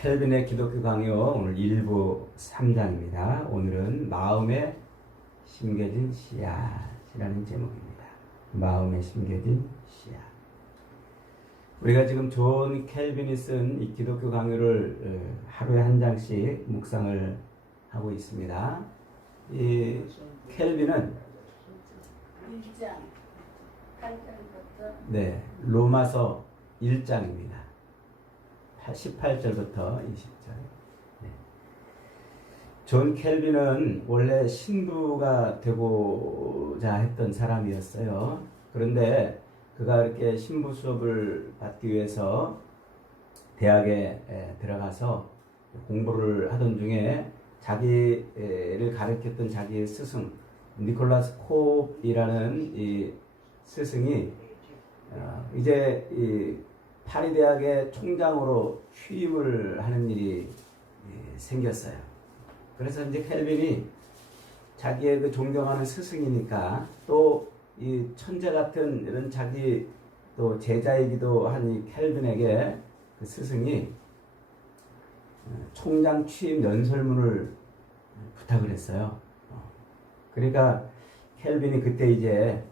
켈빈의 기독교 강요 오늘 1부 3장입니다. 오늘은 마음에 심겨진 씨앗이라는 제목입니다. 마음에 심겨진 씨앗. 우리가 지금 존 켈빈이 쓴 이 기독교 강요를 하루에 한 장씩 묵상을 하고 있습니다. 이 켈빈은 1장 8절부터 네, 로마서 1장입니다. 18절부터 20절. 네. 존 켈빈은 원래 신부가 되고자 했던 사람이었어요. 그런데 그가 이렇게 신부 수업을 받기 위해서 대학에 들어가서 공부를 하던 중에 자기를 가르쳤던 자기의 스승 니콜라스 콥이라는 이 스승이 이제 이 파리 대학의 총장으로 취임을 하는 일이 생겼어요. 그래서 이제 켈빈이 자기의 그 존경하는 스승이니까 또 이 천재 같은 이런 자기 또 제자이기도 한 이 켈빈에게 그 스승이 총장 취임 연설문을 부탁을 했어요. 그러니까 켈빈이 그때 이제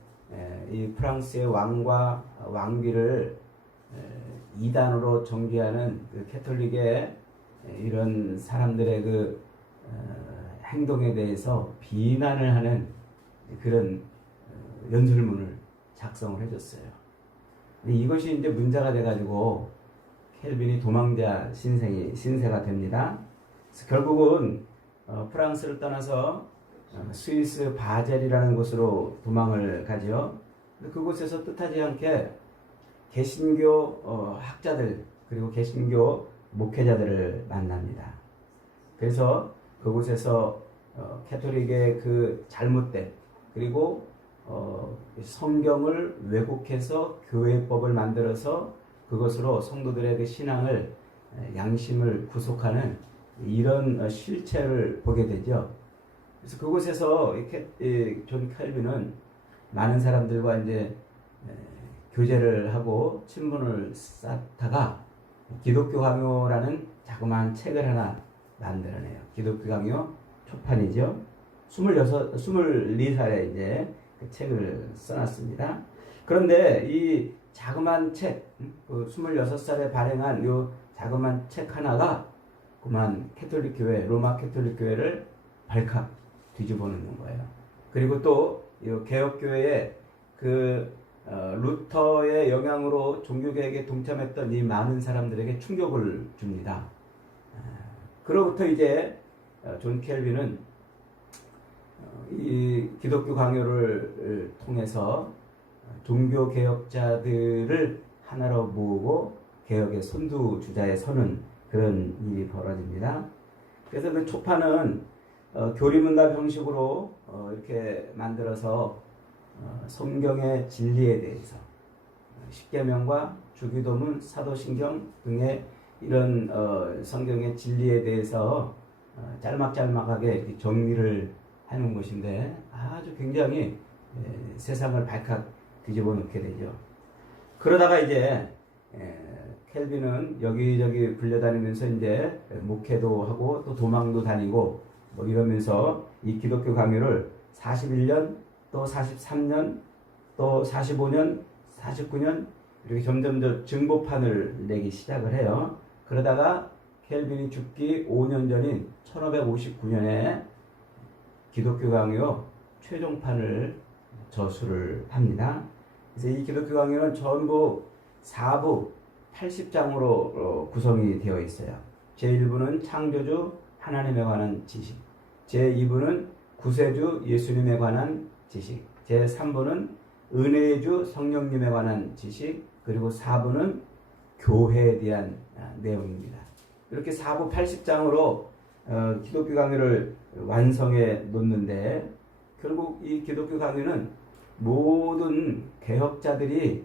이 프랑스의 왕과 왕비를 이단으로 정죄하는 그 캐톨릭의 이런 사람들의 그 행동에 대해서 비난을 하는 그런 연설문을 작성을 해줬어요. 근데 이것이 이제 문제가 돼가지고 켈빈이 도망자 신세가 됩니다. 그래서 결국은 프랑스를 떠나서 스위스 바젤이라는 곳으로 도망을 가죠. 그곳에서 뜻하지 않게 개신교 학자들 그리고 개신교 목회자들을 만납니다. 그래서 그곳에서 캐톨릭의 그 잘못된 그리고 성경을 왜곡해서 교회법을 만들어서 그것으로 성도들의 그 신앙을 양심을 구속하는 이런 실체를 보게 되죠. 그래서 그곳에서 존 켈빈은 많은 사람들과 이제 교제를 하고 친분을 쌓다가 기독교 강요라는 자그마한 책을 하나 만들어내요. 기독교 강요 초판이죠. 24살에 이제 그 책을 써놨습니다. 그런데 이 자그마한 책, 그 26살에 발행한 이 자그마한 책 하나가 그만 캐톨릭 교회, 로마 캐톨릭 교회를 발칵 뒤집어 놓는 거예요. 그리고 또 이 개혁교회의 그 루터의 영향으로 종교개혁에 동참했던 이 많은 사람들에게 충격을 줍니다. 그로부터 이제 존 켈빈은 이 기독교 강요를 통해서 종교개혁자들을 하나로 모으고 개혁의 선두주자에 서는 그런 일이 벌어집니다. 그래서 그 초판은 교리문답 형식으로 이렇게 만들어서 성경의 진리에 대해서 십계명과 주기도문, 사도신경 등의 이런 성경의 진리에 대해서 짤막짤막하게 정리를 하는 것인데 아주 굉장히 세상을 발칵 뒤집어 놓게 되죠. 그러다가 이제 켈빈은 여기저기 불려다니면서 이제 목회도 하고 또 도망도 다니고 뭐 이러면서 이 기독교 강요를 41년 또 43년 또 45년 49년 이렇게 점점 더 증보판을 내기 시작을 해요. 그러다가 켈빈이 죽기 5년 전인 1559년에 기독교 강요 최종판을 저술을 합니다. 그래서 이 기독교 강요는 전부 4부 80장으로 구성이 되어 있어요. 제1부는 창조주 하나님에 관한 지식, 제2부는 구세주 예수님에 관한 지식, 제3부는 은혜의 주 성령님에 관한 지식, 그리고 4부는 교회에 대한 내용입니다. 이렇게 4부 80장으로 기독교 강요를 완성해 놓는데 결국 이 기독교 강요는 모든 개혁자들이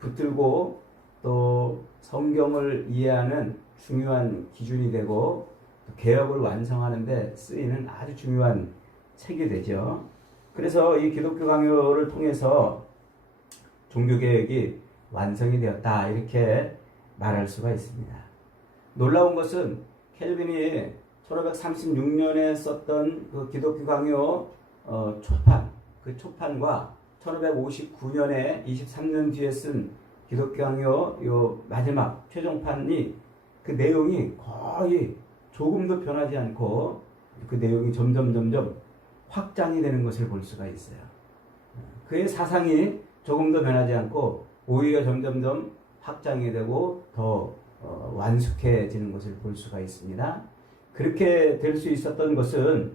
붙들고 또 성경을 이해하는 중요한 기준이 되고 개혁을 완성하는 데 쓰이는 아주 중요한 책이 되죠. 그래서 이 기독교 강요를 통해서 종교개혁이 완성이 되었다 이렇게 말할 수가 있습니다. 놀라운 것은 켈빈이 1536년에 썼던 그 기독교 강요 초판, 그 초판과 1559년에 23년 뒤에 쓴 기독교 강요 요 마지막 최종판이 그 내용이 거의 조금도 변하지 않고 그 내용이 점점 확장이 되는 것을 볼 수가 있어요. 그의 사상이 조금도 변하지 않고 오히려 점점 확장이 되고 더 완숙해지는 것을 볼 수가 있습니다. 그렇게 될 수 있었던 것은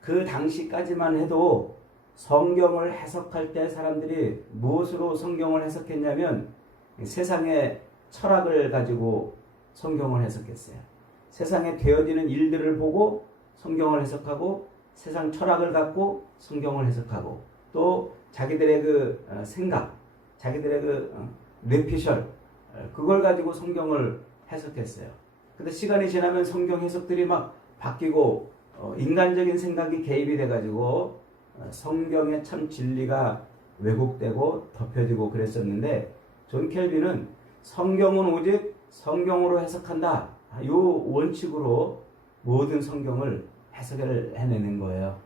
그 당시까지만 해도 성경을 해석할 때 사람들이 무엇으로 성경을 해석했냐면 세상의 철학을 가지고 성경을 해석했어요. 세상에 되어지는 일들을 보고 성경을 해석하고 세상 철학을 갖고 성경을 해석하고 또 자기들의 그 생각, 자기들의 그 뇌피셜 그걸 가지고 성경을 해석했어요. 근데 시간이 지나면 성경 해석들이 막 바뀌고 인간적인 생각이 개입이 돼가지고 성경의 참 진리가 왜곡되고 덮여지고 그랬었는데 존 켈빈은 성경은 오직 성경으로 해석한다. 이 원칙으로 모든 성경을 해석을 해내는 거예요.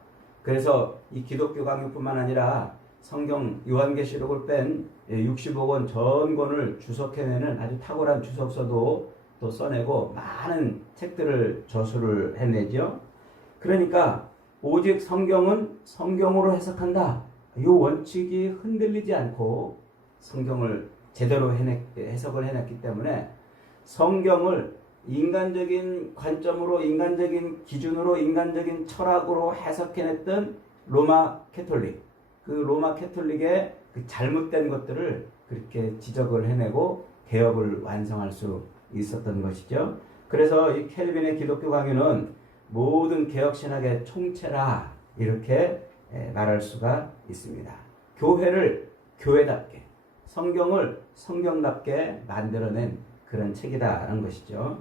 그래서 이 기독교 강요뿐만 아니라 성경 요한계시록을 뺀 65권 전권을 주석해내는 아주 탁월한 주석서도 또 써내고 많은 책들을 저술을 해내죠. 그러니까 오직 성경은 성경으로 해석한다. 이 원칙이 흔들리지 않고 성경을 제대로 해석을 해냈기 때문에 성경을 인간적인 관점으로, 인간적인 기준으로, 인간적인 철학으로 해석해냈던 로마 캐톨릭, 그 로마 캐톨릭의 그 잘못된 것들을 그렇게 지적을 해내고 개혁을 완성할 수 있었던 것이죠. 그래서 이 켈빈의 기독교 강요는 모든 개혁 신학의 총체라 이렇게 말할 수가 있습니다. 교회를 교회답게, 성경을 성경답게 만들어낸 그런 책이다라는 것이죠.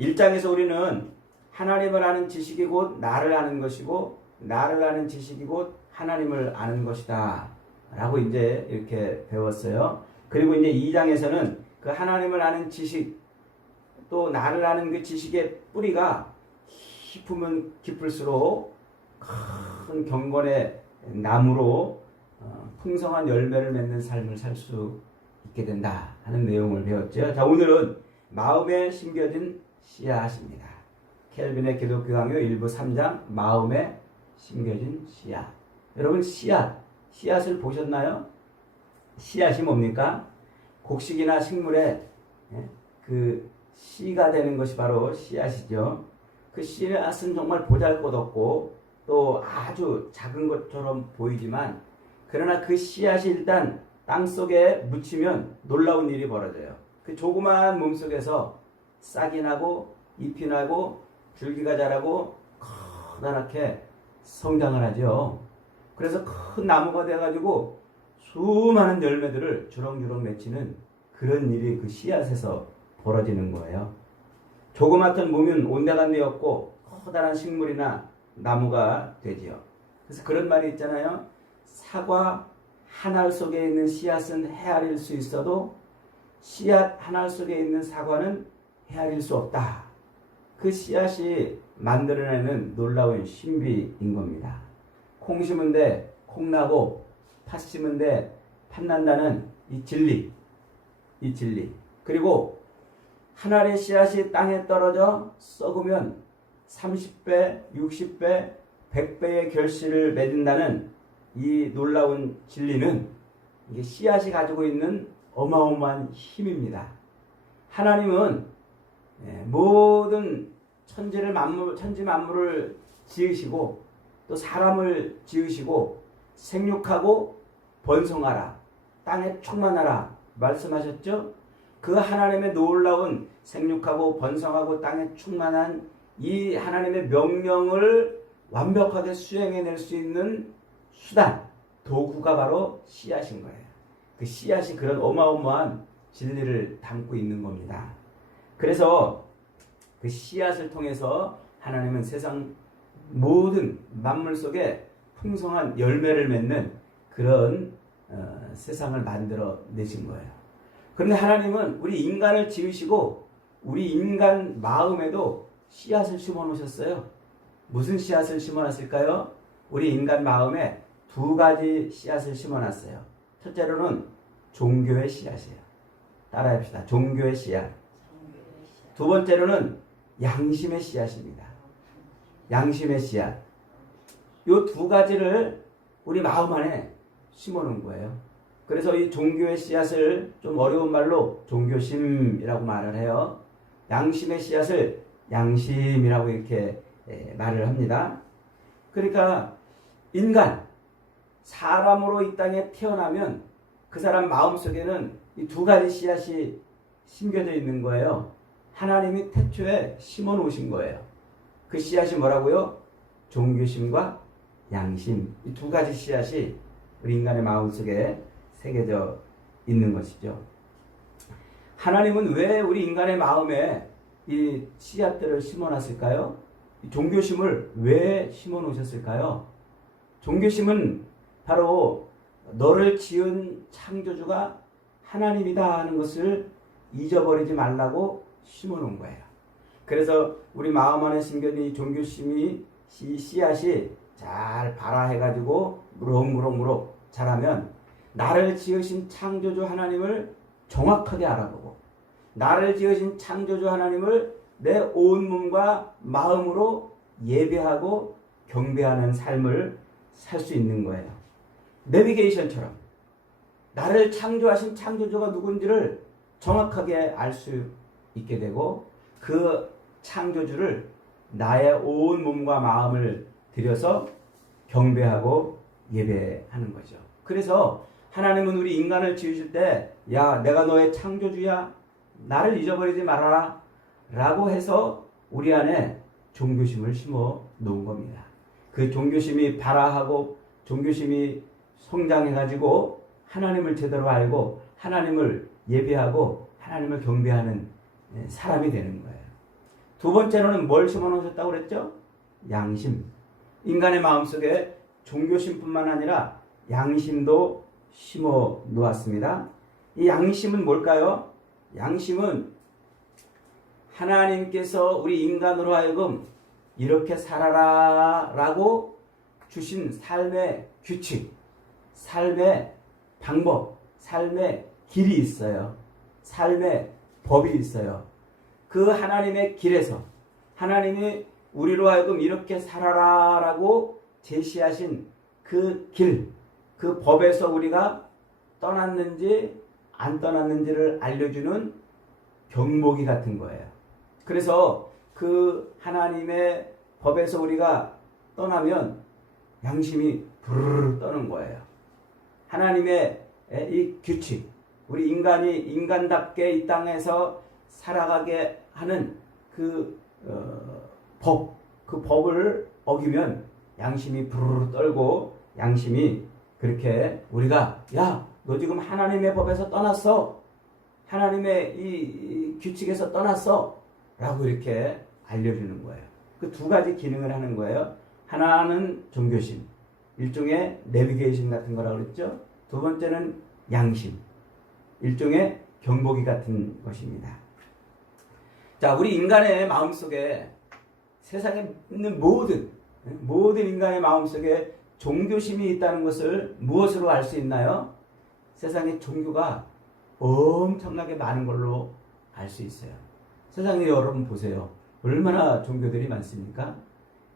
1장에서 우리는 하나님을 아는 지식이 곧 나를 아는 것이고 나를 아는 지식이 곧 하나님을 아는 것이다 라고 이제 이렇게 배웠어요. 그리고 이제 2장에서는 그 하나님을 아는 지식 또 나를 아는 그 지식의 뿌리가 깊으면 깊을수록 큰 경건의 나무로 풍성한 열매를 맺는 삶을 살 수 있게 된다 하는 내용을 배웠죠. 자, 오늘은 마음에 심겨진 씨앗입니다. 켈빈의 기독교 강요 1부 3장 마음에 심겨진 씨앗. 여러분 씨앗을 보셨나요? 씨앗이 뭡니까? 곡식이나 식물에 그 씨가 되는 것이 바로 씨앗이죠. 그 씨앗은 정말 보잘것없고 또 아주 작은 것처럼 보이지만 그러나 그 씨앗이 일단 땅속에 묻히면 놀라운 일이 벌어져요. 그 조그마한 몸속에서 싹이 나고 잎이 나고 줄기가 자라고 커다랗게 성장을 하죠. 그래서 큰 나무가 돼가지고 수많은 열매들을 주렁주렁 맺히는 그런 일이 그 씨앗에서 벌어지는 거예요. 조그맣던 몸은 온데간데 없고 커다란 식물이나 나무가 되지요. 그래서 그런 말이 있잖아요. 사과 한 알 속에 있는 씨앗은 헤아릴 수 있어도 씨앗 한 알 속에 있는 사과는 헤아릴 수 없다. 그 씨앗이 만들어내는 놀라운 신비인 겁니다. 콩 심은 데 콩 나고 팥 심은 데 팥 난다는 이 진리. 그리고 한 알의 씨앗이 땅에 떨어져 썩으면 30배, 60배, 100배의 결실을 맺는다는 이 놀라운 진리는 이게 씨앗이 가지고 있는 어마어마한 힘입니다. 하나님은 모든 천지 만물을 지으시고 또 사람을 지으시고 생육하고 번성하라, 땅에 충만하라 말씀하셨죠? 그 하나님의 놀라운 생육하고 번성하고 땅에 충만한 이 하나님의 명령을 완벽하게 수행해낼 수 있는 수단, 도구가 바로 씨앗인 거예요. 그 씨앗이 그런 어마어마한 진리를 담고 있는 겁니다. 그래서 그 씨앗을 통해서 하나님은 세상 모든 만물 속에 풍성한 열매를 맺는 그런 세상을 만들어 내신 거예요. 그런데 하나님은 우리 인간을 지으시고 우리 인간 마음에도 씨앗을 심어 놓으셨어요. 무슨 씨앗을 심어 놨을까요? 우리 인간 마음에 두 가지 씨앗을 심어 놨어요. 첫째로는 종교의 씨앗이에요. 따라해 봅시다. 종교의 씨앗. 두 번째로는 양심의 씨앗입니다. 양심의 씨앗. 요 두 가지를 우리 마음 안에 심어 놓은 거예요. 그래서 이 종교의 씨앗을 좀 어려운 말로 종교심이라고 말을 해요. 양심의 씨앗을 양심이라고 이렇게 말을 합니다. 그러니까 인간, 사람으로 이 땅에 태어나면 그 사람 마음속에는 이 두 가지 씨앗이 심겨져 있는 거예요. 하나님이 태초에 심어 놓으신 거예요. 그 씨앗이 뭐라고요? 종교심과 양심. 이 두 가지 씨앗이 우리 인간의 마음속에 새겨져 있는 것이죠. 하나님은 왜 우리 인간의 마음에 이 씨앗들을 심어 놨을까요? 종교심을 왜 심어 놓으셨을까요? 종교심은 바로 너를 지은 창조주가 하나님이다 하는 것을 잊어버리지 말라고 심어 놓은 거예요. 그래서 우리 마음 안에 심겨진 이 종교심이 씨앗이 잘 발화해가지고 무럭무럭 자라면 나를 지으신 창조주 하나님을 정확하게 알아보고 나를 지으신 창조주 하나님을 내 온 몸과 마음으로 예배하고 경배하는 삶을 살 수 있는 거예요. 내비게이션처럼 나를 창조하신 창조주가 누군지를 정확하게 알 수 있게 되고 그 창조주를 나의 온 몸과 마음을 들여서 경배하고 예배하는 거죠. 그래서 하나님은 우리 인간을 지으실 때 야, 내가 너의 창조주야. 나를 잊어버리지 말아라. 라고 해서 우리 안에 종교심을 심어 놓은 겁니다. 그 종교심이 발화하고 종교심이 성장해가지고 하나님을 제대로 알고 하나님을 예배하고 하나님을 경배하는 사람이 되는 거예요. 두 번째로는 뭘 심어 놓으셨다고 그랬죠? 양심. 인간의 마음속에 종교심뿐만 아니라 양심도 심어 놓았습니다. 이 양심은 뭘까요? 양심은 하나님께서 우리 인간으로 하여금 이렇게 살아라 라고 주신 삶의 규칙, 삶의 방법, 삶의 길이 있어요. 삶의 법이 있어요. 그 하나님의 길에서 하나님이 우리로 하여금 이렇게 살아라 라고 제시하신 그 길, 그 법에서 우리가 떠났는지 안 떠났는지를 알려주는 경보기 같은 거예요. 그래서 그 하나님의 법에서 우리가 떠나면 양심이 부르르 떠는 거예요. 하나님의 이 규칙, 우리 인간이 인간답게 이 땅에서 살아가게 하는 그 법, 그 법을 어기면 양심이 부르르 떨고 양심이 그렇게 우리가 야, 너 지금 하나님의 법에서 떠났어. 하나님의 이 규칙에서 떠났어. 라고 이렇게 알려주는 거예요. 그 두 가지 기능을 하는 거예요. 하나는 종교심, 일종의 내비게이션 같은 거라고 그랬죠. 두 번째는 양심, 일종의 경보기 같은 것입니다. 자, 우리 인간의 마음속에 세상에 있는 모든 인간의 마음속에 종교심이 있다는 것을 무엇으로 알 수 있나요? 세상에 종교가 엄청나게 많은 걸로 알 수 있어요. 세상에 여러분 보세요. 얼마나 종교들이 많습니까?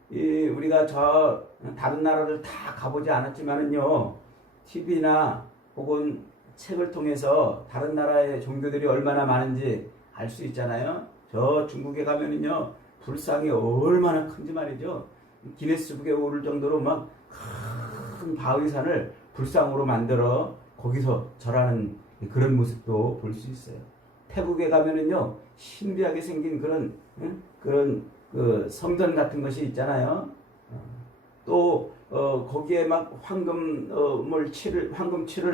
우리가 다른 나라를 다 가보지 않았지만은요, TV나 혹은 책을 통해서 다른 나라의 종교들이 얼마나 많은지 알 수 있잖아요. 저 중국에 가면은요, 불상이 얼마나 큰지 말이죠. 기네스북에 오를 정도로 막 큰 바위산을 불상으로 만들어 거기서 절하는 그런 모습도 볼 수 있어요. 태국에 가면은요, 신비하게 생긴 그런 그 성전 같은 것이 있잖아요. 또 거기에 막 황금칠을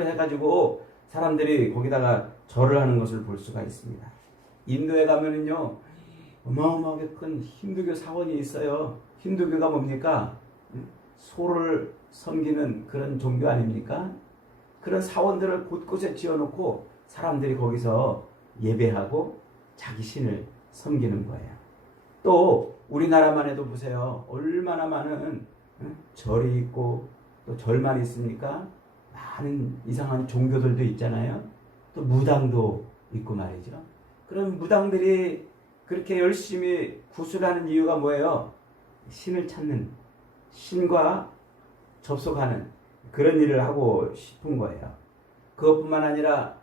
해가지고 사람들이 거기다가 절을 하는 것을 볼 수가 있습니다. 인도에 가면은요, 어마어마하게 큰 힌두교 사원이 있어요. 힌두교가 뭡니까? 소를 섬기는 그런 종교 아닙니까? 그런 사원들을 곳곳에 지어놓고 사람들이 거기서 예배하고 자기 신을 섬기는 거예요. 또 우리나라만 해도 보세요. 얼마나 많은 절이 있고 또 절만 있습니까? 많은 이상한 종교들도 있잖아요. 또 무당도 있고 말이죠. 그럼 무당들이 그렇게 열심히 구술하는 이유가 뭐예요? 신을 찾는, 신과 접속하는 그런 일을 하고 싶은 거예요. 그것뿐만 아니라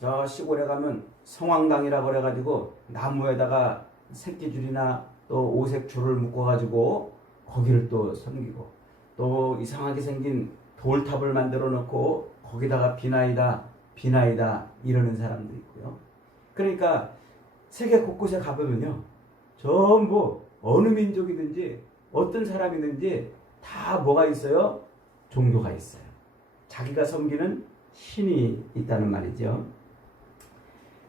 저 시골에 가면 성황당이라고 그래가지고 나무에다가 새끼줄이나 또 오색줄을 묶어가지고 거기를 또 섬기고, 또 이상하게 생긴 돌탑을 만들어 놓고 거기다가 비나이다 비나이다 이러는 사람도 있고요. 그러니까 세계 곳곳에 가보면요, 전부 어느 민족이든지 어떤 사람이든지 다 뭐가 있어요? 종교가 있어요. 자기가 섬기는 신이 있다는 말이죠.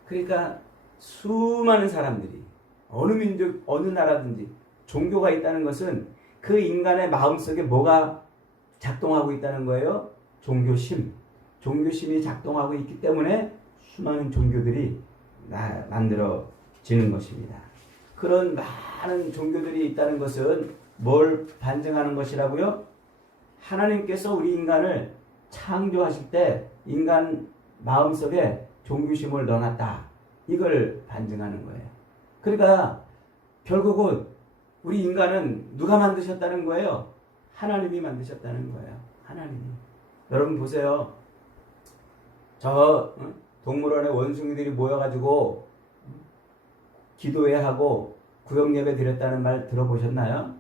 그러니까 수많은 사람들이 어느 민족, 어느 나라든지 종교가 있다는 것은 그 인간의 마음속에 뭐가 작동하고 있다는 거예요? 종교심. 종교심이 작동하고 있기 때문에 수많은 종교들이 만들어지는 것입니다. 그런 많은 종교들이 있다는 것은 뭘 반증하는 것이라고요? 하나님께서 우리 인간을 창조하실 때 인간 마음속에 종교심을 넣어놨다. 이걸 반증하는 거예요. 그러니까 결국은 우리 인간은 누가 만드셨다는 거예요? 하나님이 만드셨다는 거예요. 하나님이. 여러분 보세요. 저 동물원에 원숭이들이 모여가지고 기도회 하고 구역예배 드렸다는 말 들어보셨나요?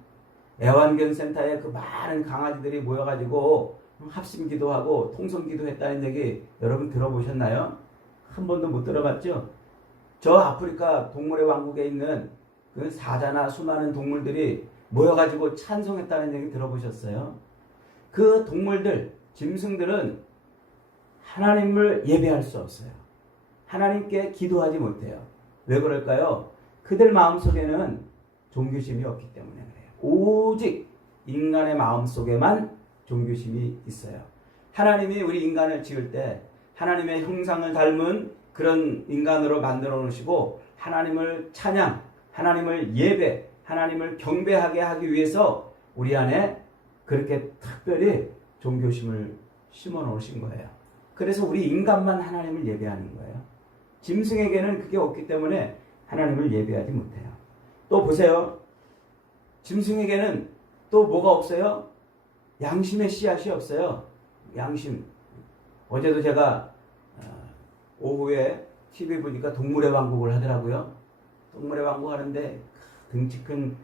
애완견센터에 그 많은 강아지들이 모여가지고 합심기도하고 통성기도했다는 얘기 여러분 들어보셨나요? 한 번도 못 들어봤죠? 저 아프리카 동물의 왕국에 있는 그 사자나 수많은 동물들이 모여가지고 찬송했다는 얘기 들어보셨어요? 그 동물들, 짐승들은 하나님을 예배할 수 없어요. 하나님께 기도하지 못해요. 왜 그럴까요? 그들 마음속에는 종교심이 없기 때문에 그래요. 오직 인간의 마음속에만 종교심이 있어요. 하나님이 우리 인간을 지을 때 하나님의 형상을 닮은 그런 인간으로 만들어 놓으시고 하나님을 찬양, 하나님을 예배, 하나님을 경배하게 하기 위해서 우리 안에 그렇게 특별히 종교심을 심어 놓으신 거예요. 그래서 우리 인간만 하나님을 예배하는 거예요. 짐승에게는 그게 없기 때문에 하나님을 예배하지 못해요. 또 보세요. 짐승에게는 또 뭐가 없어요? 양심의 씨앗이 없어요. 양심. 어제도 제가 오후에 TV 보니까 동물의 왕국을 하더라고요. 동물의 왕국 하는데 등치 큰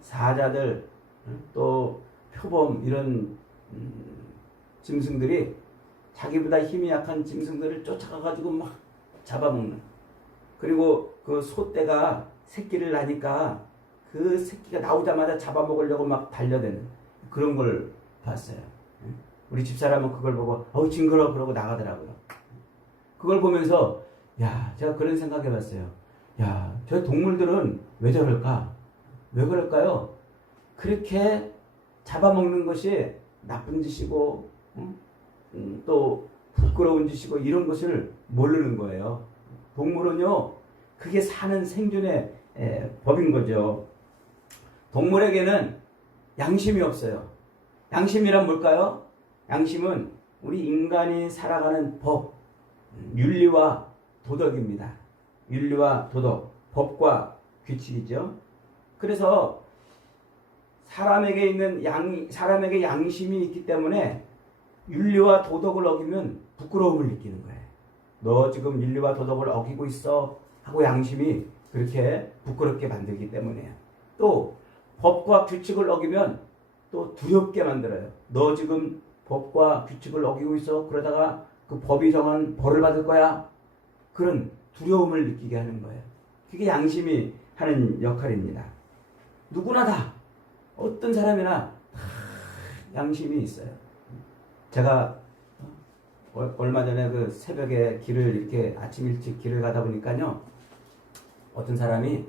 사자들, 또 표범 이런 짐승들이 자기보다 힘이 약한 짐승들을 쫓아가가지고 막 잡아먹는. 그리고 그 소떼가 새끼를 낳으니까 그 새끼가 나오자마자 잡아먹으려고 막 달려드는 그런 걸 봤어요. 우리 집사람은 그걸 보고 어우 징그러워 그러고 나가더라고요. 그걸 보면서 야, 제가 그런 생각해 봤어요. 야, 저 동물들은 왜 저럴까? 왜 그럴까요? 그렇게 잡아먹는 것이 나쁜 짓이고 또 부끄러운 짓이고 이런 것을 모르는 거예요. 동물은요, 그게 사는 생존의 법인 거죠. 동물에게는 양심이 없어요. 양심이란 뭘까요? 양심은 우리 인간이 살아가는 법, 윤리와 도덕입니다. 윤리와 도덕, 법과 규칙이죠. 그래서 사람에게 양심이 있기 때문에 윤리와 도덕을 어기면 부끄러움을 느끼는 거예요. 너 지금 윤리와 도덕을 어기고 있어 하고 양심이 그렇게 부끄럽게 만들기 때문이에요. 또 법과 규칙을 어기면 또 두렵게 만들어요. 너 지금 법과 규칙을 어기고 있어. 그러다가 그 법이 정한 벌을 받을 거야. 그런 두려움을 느끼게 하는 거예요. 그게 양심이 하는 역할입니다. 누구나 다 어떤 사람이나 다 양심이 있어요. 제가 얼마 전에 그 새벽에 길을 이렇게 아침 일찍 길을 가다 보니까요, 어떤 사람이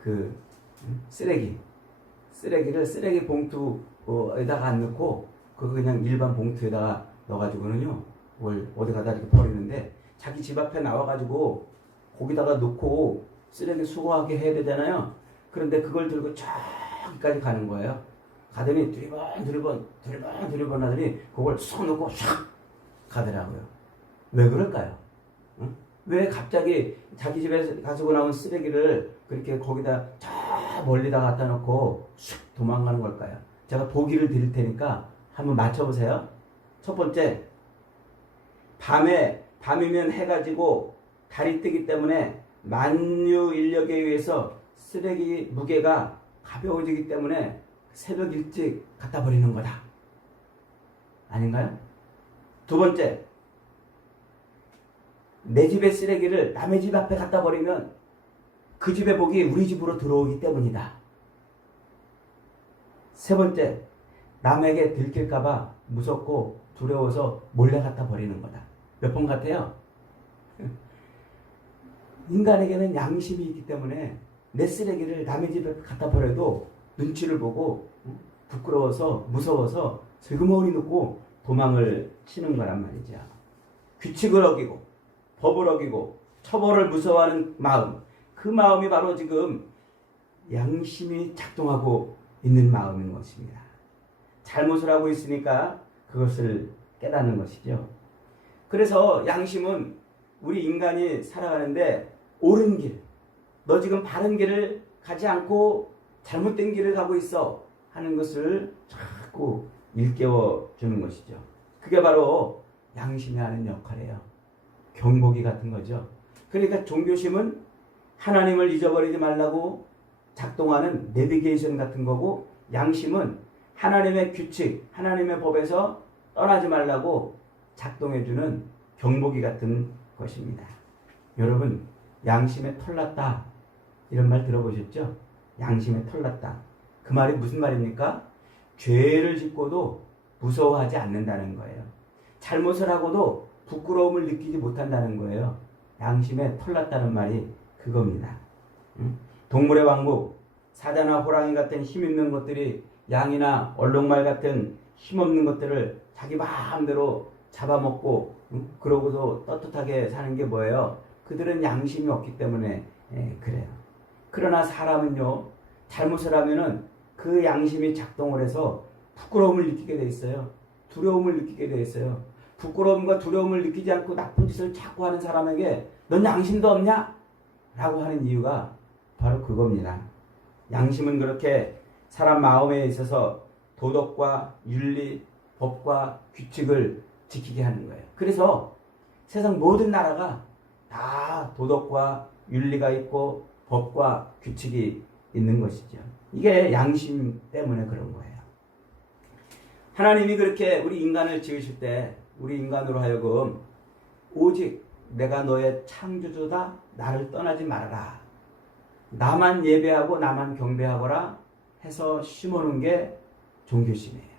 그 쓰레기를 쓰레기 봉투에다가 안 넣고 그거 그냥 일반 봉투에다가 넣어가지고는요, 어디 가다 이렇게 버리는데 자기 집 앞에 나와가지고 거기다가 놓고 쓰레기 수거하게 해야 되잖아요. 그런데 그걸 들고 저기까지 가는 거예요. 가더니 두리번 하더니 그걸 쏙 넣고 샥 가더라고요. 왜 그럴까요? 응? 왜 갑자기 자기 집에 가지고 나온 쓰레기를 그렇게 거기다 저 멀리다 갖다 놓고 슉 도망가는 걸까요? 제가 보기를 드릴 테니까 한번 맞춰보세요. 첫 번째, 밤이면 해가 지고 달이 뜨기 때문에 만유 인력에 의해서 쓰레기 무게가 가벼워지기 때문에 새벽 일찍 갖다 버리는 거다. 아닌가요? 두 번째, 내 집의 쓰레기를 남의 집 앞에 갖다 버리면 그 집의 복이 우리 집으로 들어오기 때문이다. 세 번째, 남에게 들킬까봐 무섭고 두려워서 몰래 갖다 버리는 거다. 몇 번 같아요? 인간에게는 양심이 있기 때문에 내 쓰레기를 남의 집에 갖다 버려도 눈치를 보고 부끄러워서 무서워서 슬그머니 놓고 도망을 치는 거란 말이죠. 규칙을 어기고 법을 어기고 처벌을 무서워하는 마음, 그 마음이 바로 지금 양심이 작동하고 있는 마음인 것입니다. 잘못을 하고 있으니까 그것을 깨닫는 것이죠. 그래서 양심은 우리 인간이 살아가는데 옳은 길, 너 지금 바른 길을 가지 않고 잘못된 길을 가고 있어 하는 것을 자꾸 일깨워 주는 것이죠. 그게 바로 양심이 하는 역할이에요. 경보기 같은 거죠. 그러니까 종교심은 하나님을 잊어버리지 말라고 작동하는 내비게이션 같은 거고, 양심은 하나님의 규칙, 하나님의 법에서 떠나지 말라고 작동해주는 경보기 같은 것입니다. 여러분, 양심에 털났다 이런 말 들어보셨죠? 양심에 털났다. 그 말이 무슨 말입니까? 죄를 짓고도 무서워하지 않는다는 거예요. 잘못을 하고도 부끄러움을 느끼지 못한다는 거예요. 양심에 털났다는 말이 그겁니다. 동물의 왕국, 사자나 호랑이 같은 힘있는 것들이 양이나 얼룩말 같은 힘없는 것들을 자기 마음대로 잡아먹고 그러고도 떳떳하게 사는 게 뭐예요? 그들은 양심이 없기 때문에 그래요. 그러나 사람은요, 잘못을 하면은 그 양심이 작동을 해서 부끄러움을 느끼게 돼 있어요. 두려움을 느끼게 돼 있어요. 부끄러움과 두려움을 느끼지 않고 나쁜 짓을 자꾸 하는 사람에게 넌 양심도 없냐? 라고 하는 이유가 바로 그겁니다. 양심은 그렇게 사람 마음에 있어서 도덕과 윤리, 법과 규칙을 지키게 하는 거예요. 그래서 세상 모든 나라가 다 도덕과 윤리가 있고 법과 규칙이 있는 것이죠. 이게 양심 때문에 그런 거예요. 하나님이 그렇게 우리 인간을 지으실 때 우리 인간으로 하여금 오직 내가 너의 창조주다, 나를 떠나지 말아라, 나만 예배하고 나만 경배하거라 해서 심어놓은 게 종교심이에요.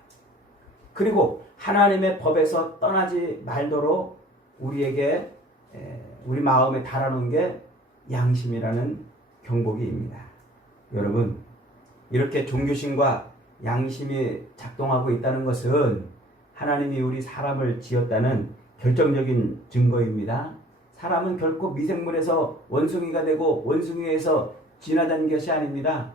그리고 하나님의 법에서 떠나지 말도록 우리에게 우리 마음에 달아놓은 게 양심이라는 경보기입니다. 여러분, 이렇게 종교심과 양심이 작동하고 있다는 것은 하나님이 우리 사람을 지었다는 결정적인 증거입니다. 사람은 결코 미생물에서 원숭이가 되고 원숭이에서 진화된 것이 아닙니다.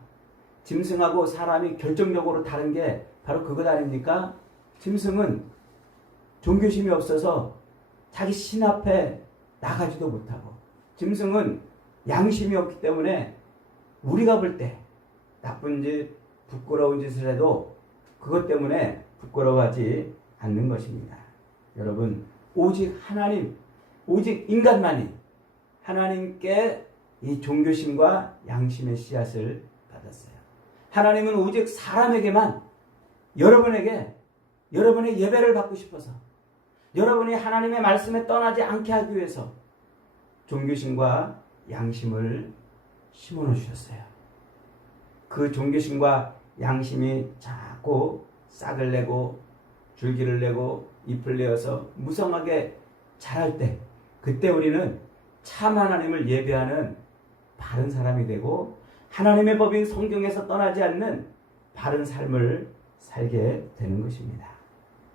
짐승하고 사람이 결정적으로 다른 게 바로 그것 아닙니까? 짐승은 종교심이 없어서 자기 신 앞에 나가지도 못하고, 짐승은 양심이 없기 때문에 우리가 볼 때 나쁜 짓, 부끄러운 짓을 해도 그것 때문에 부끄러워하지 않는 것입니다. 여러분, 오직 하나님, 오직 인간만이 하나님께 이 종교심과 양심의 씨앗을 받았어요. 하나님은 오직 사람에게만, 여러분에게 여러분의 예배를 받고 싶어서, 여러분이 하나님의 말씀에 떠나지 않게 하기 위해서 종교심과 양심을 심어 주셨어요. 그 종교심과 양심이 자꾸 싹을 내고 줄기를 내고 잎을 내어서 무성하게 자랄 때, 그때 우리는 참 하나님을 예배하는 바른 사람이 되고 하나님의 법인 성경에서 떠나지 않는 바른 삶을 살게 되는 것입니다.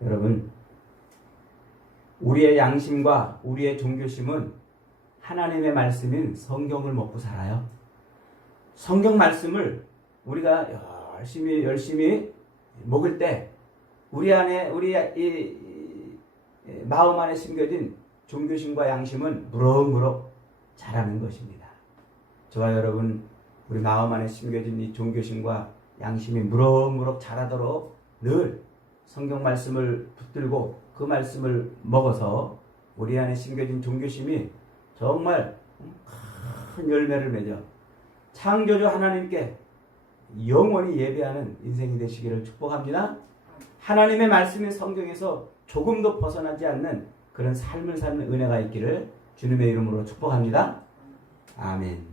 여러분, 우리의 양심과 우리의 종교심은 하나님의 말씀인 성경을 먹고 살아요. 성경 말씀을 우리가 열심히 먹을 때 우리 안에 우리 이 마음 안에 심겨진 종교심과 양심은 무럭무럭 자라는 것입니다. 저와 여러분 우리 마음 안에 심겨진 이 종교심과 양심이 무럭무럭 자라도록 늘 성경 말씀을 붙들고 그 말씀을 먹어서 우리 안에 심겨진 종교심이 정말 큰 열매를 맺어 창조주 하나님께 영원히 예배하는 인생이 되시기를 축복합니다. 하나님의 말씀인 성경에서 조금도 벗어나지 않는 그런 삶을 사는 은혜가 있기를 주님의 이름으로 축복합니다. 아멘.